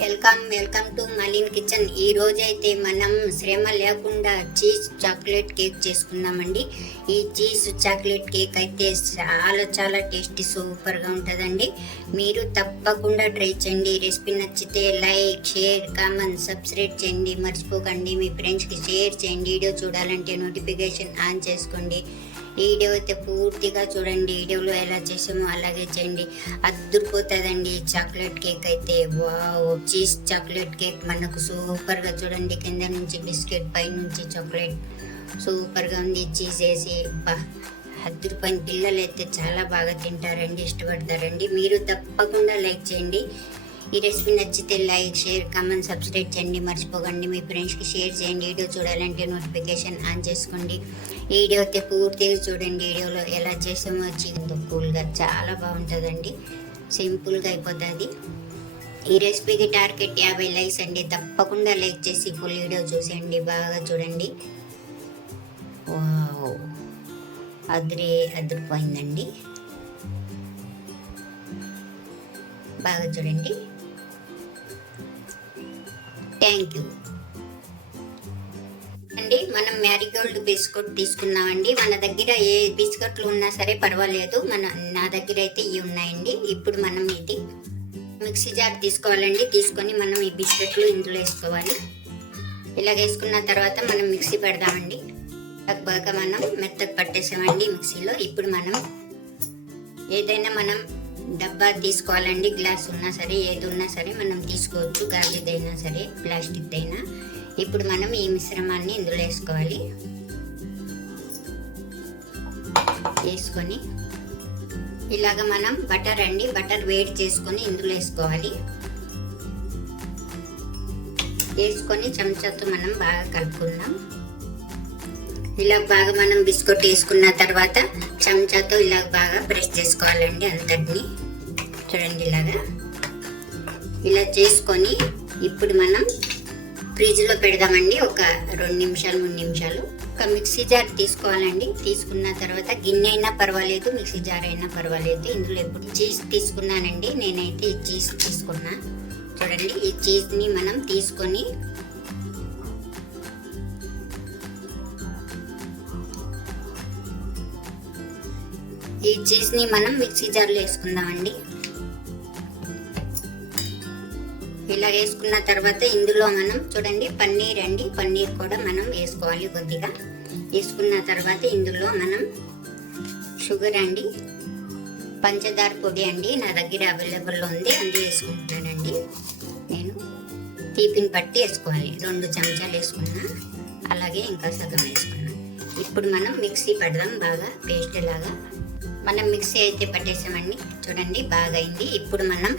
Welcome to మలిన్ kitchen. ఈ రోజైతే మనం శ్రమ లేకుండా చీజ్ చాక్లెట్ కేక్ చేసుకుందామండి. ఈ చీజ్ చాక్లెట్ కేక్ అయితే చాలా టేస్టీ సూపర్గా ఉంటుందండి. మీరు తప్పకుండా ట్రై చేయండి. రెసిపీ నచ్చితే లైక్, షేర్, కామెంట్, సబ్స్క్రైబ్ చేయండి. మర్చిపోకండి. మీ ఫ్రెండ్స్కి షేర్ చేయండి. వీడియో చూడాలంటే నోటిఫికేషన్ ఆన్ చేసుకోండి. ఈ వీడియో అయితే పూర్తిగా చూడండి. వీడియోలో ఎలా చేసామో అలాగే చేయండి. అద్దుకుపోతుందండి ఈ చాక్లెట్ కేక్ అయితే. వావ్, చీజ్ చాక్లెట్ కేక్ మనకు సూపర్గా చూడండి. కింద నుంచి బిస్కెట్, పై నుంచి చాక్లెట్ సూపర్గా ఉంది. చీజ్ వేసి అద్దుకుపోయిన పిల్లలు అయితే చాలా బాగా తింటారండి, ఇష్టపడతారండి. మీరు తప్పకుండా లైక్ చేయండి. ఈ రెసిపీ నచ్చితే లైక్, షేర్, కామెంట్, సబ్స్క్రైబ్ చేయండి. మర్చిపోకండి. మీ ఫ్రెండ్స్కి షేర్ చేయండి. వీడియో చూడాలంటే నోటిఫికేషన్ ఆన్ చేసుకోండి. ఈ వీడియో అయితే పూర్తిగా చూడండి. వీడియోలో ఎలా చేసామో చికెన్తో కూల్గా చాలా బాగుంటుందండి. సింపుల్గా అయిపోతుంది. ఈ రెసిపీకి టార్గెట్ 50 లైక్స్ అండి. తప్పకుండా లైక్ చేసి ఫుల్ వీడియో చూసేయండి. బాగా చూడండి. వావ్, అదిరిపోయిందండి. బాగా చూడండి. థ్యాంక్ యూ అండి. మనం మ్యారీగోల్డ్ బిస్కెట్ తీసుకున్నామండి. మన దగ్గర ఏ బిస్కెట్లు ఉన్నా సరే పర్వాలేదు. నా దగ్గర అయితే ఇవి ఉన్నాయండి. ఇప్పుడు మనం ఇది మిక్సీ జార్ తీసుకోవాలండి. తీసుకొని మనం ఈ బిస్కెట్లు ఇందులో వేసుకోవాలి. ఇలా వేసుకున్న తర్వాత మనం మిక్సీ పెడదామండి. బాగా మనం మెత్తగా పట్టేసామండి మిక్సీలో. ఇప్పుడు మనం ఏదైనా మనం డబ్బా తీసుకోవాలండి. గ్లాస్ ఉన్నా సరే, ఏది ఉన్నా సరే మనం తీసుకోవచ్చు. గాజుదైనా సరే, ప్లాస్టిక్ అయినా. ఇప్పుడు మనం ఈ మిశ్రమాన్ని ఇందులో వేసుకోవాలి. వేసుకొని ఇలాగ మనం బటర్ వేడి చేసుకొని ఇందులో వేసుకోవాలి. వేసుకొని చెంచాతో మనం బాగా కలుపుకుందాం. ఇలా బాగా మనం బిస్కెట్ వేసుకున్న తర్వాత చెంచాతో ఇలా బాగా ప్రెస్ చేసుకోవాలండి అంతటిని. చూడండి ఇలా చేసుకొని ఇప్పుడు మనం ఫ్రిడ్జ్లో పెడదామండి. ఒక 2 నిమిషాలు 3 నిమిషాలు. ఒక మిక్సీ జార్ తీసుకోవాలండి. తీసుకున్న తర్వాత గిన్నె అయినా పర్వాలేదు, మిక్సీ జార్ అయినా పర్వాలేదు. ఇందులో ఇప్పుడు చీజ్ తీసుకున్నానండి. నేనైతే ఈ చీజ్ తీసుకున్నా. చూడండి, ఈ చీజ్ని మనం తీసుకొని ఈ చీజ్ని మనం మిక్సీ జార్లో వేసుకుందామండి. ఇలా వేసుకున్న తర్వాత ఇందులో మనం చూడండి పన్నీర్ కూడా మనం వేసుకోవాలి. కొద్దిగా వేసుకున్న తర్వాత ఇందులో మనం షుగర్ అండి, పంచదార పొడి అండి నా దగ్గర అవైలబుల్లో ఉంది, అది వేసుకుంటున్నానండి. నేను తీపిని పట్టి వేసుకోవాలి. 2 చెంచాలు వేసుకున్నా. అలాగే ఇంకా సగం వేసుకున్నా. ఇప్పుడు మనం మిక్సీ పెడదాం. బాగా పేస్ట్ లాగా మనం మిక్సీ అయితే పట్టేసామండి. చూడండి, బాగా అయింది. ఇప్పుడు మనం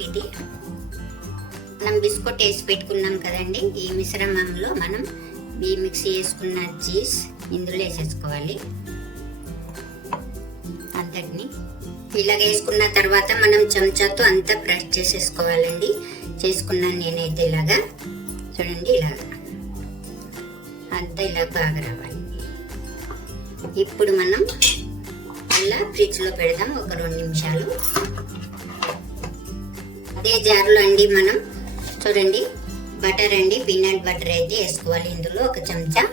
బిస్కెట్ వేసి పెట్టుకున్నాం కదండి. ఈ మిశ్రమంలో మనం ఈ మిక్సీ వేసుకున్న చీజ్ ఇందులో వేసేసుకోవాలి. అంతటిని ఇలాగ వేసుకున్న తర్వాత మనం చెంచాతో అంతా ప్రెస్ చేసేసుకోవాలండి. చేసుకున్నాను నేనైతే ఇలాగా. చూడండి, అంతా ఇలా బాగా రావాలి. ఇప్పుడు మనం ఇలా ఫ్రిడ్జ్లో పెడదాం ఒక 2 నిమిషాలు. అదే జార్లో అండి మనం చూడండి బటర్ అండి, పీనట్ బటర్ అయితే వేసుకోవాలి. ఇందులో 1 చెంచా.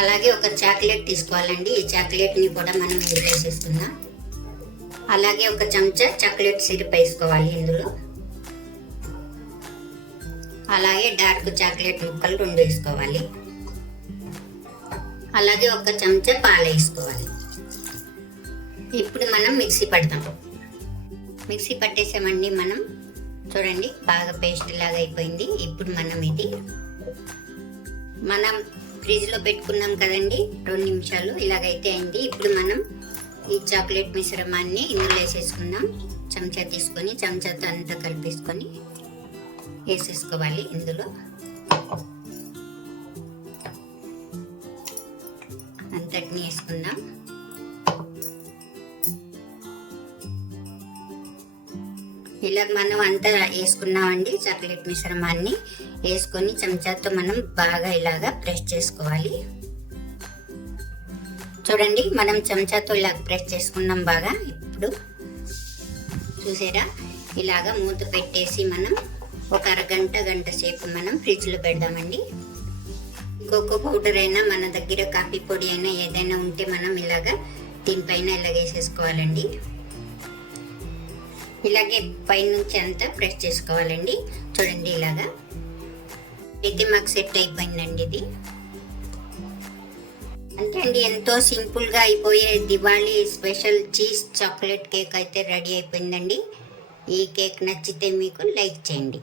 అలాగే ఒక చాక్లెట్ తీసుకోవాలండి. ఈ చాక్లెట్ని కూడా మనం ఇందులో వేసేస్తున్నాం. అలాగే 1 చెంచా చాక్లెట్ సిరప్ వేసుకోవాలి ఇందులో. అలాగే డార్క్ చాక్లెట్ ముక్కలు 2 వేసుకోవాలి. అలాగే 1 చెంచా పాలు వేసుకోవాలి. ఇప్పుడు మనం మిక్సీ పడతాం. మిక్సీ పట్టేసామండి మనం. చూడండి, బాగా పేస్ట్ లాగా అయిపోయింది. ఇప్పుడు మనం ఫ్రిడ్జ్లో పెట్టుకున్నాం కదండి 2 నిమిషాలు. ఇలాగైతే అయింది. ఇప్పుడు మనం ఈ చాక్లెట్ మిశ్రమాన్ని ఇందులో వేసేసుకుందాం. చెంచా తీసుకొని చెంచాతో అంతా కలిపేసుకొని వేసేసుకోవాలి. ఇందులో అంతటిని వేసుకుందాం. ఇలా మనం అంతా వేసుకున్నామండి. చాక్లెట్ మిశ్రమాన్ని వేసుకొని చెంచాతో మనం బాగా ఇలాగా ప్రెస్ చేసుకోవాలి. చూడండి, మనం చెంచాతో ఇలా ప్రెస్ చేసుకున్నాం బాగా. ఇప్పుడు చూసారా, ఇలాగా మూత పెట్టేసి మనం ఒక గంట సేపు మనం ఫ్రిడ్జ్లో పెడదామండి. కోకో పౌడర్ అయినా మన దగ్గర కాఫీ పొడి అయినా ఏదైనా ఉంటే మనం ఇలాగా దీనిపైన ఇలా వేసేసుకోవాలండి. ఇలాగే పైనుంచి అంతా ప్రెస్ చేసుకోవాలండి. చూడండి, ఇలాగా అయితే మాకు సెట్ అయిపోయిందండి ఇది. అంతే అండి, ఎంతో సింపుల్గా అయిపోయే Diwali special cheese chocolate cake అయితే రెడీ అయిపోయిందండి. ఈ కేక్ నచ్చితే మీకు లైక్ చేయండి.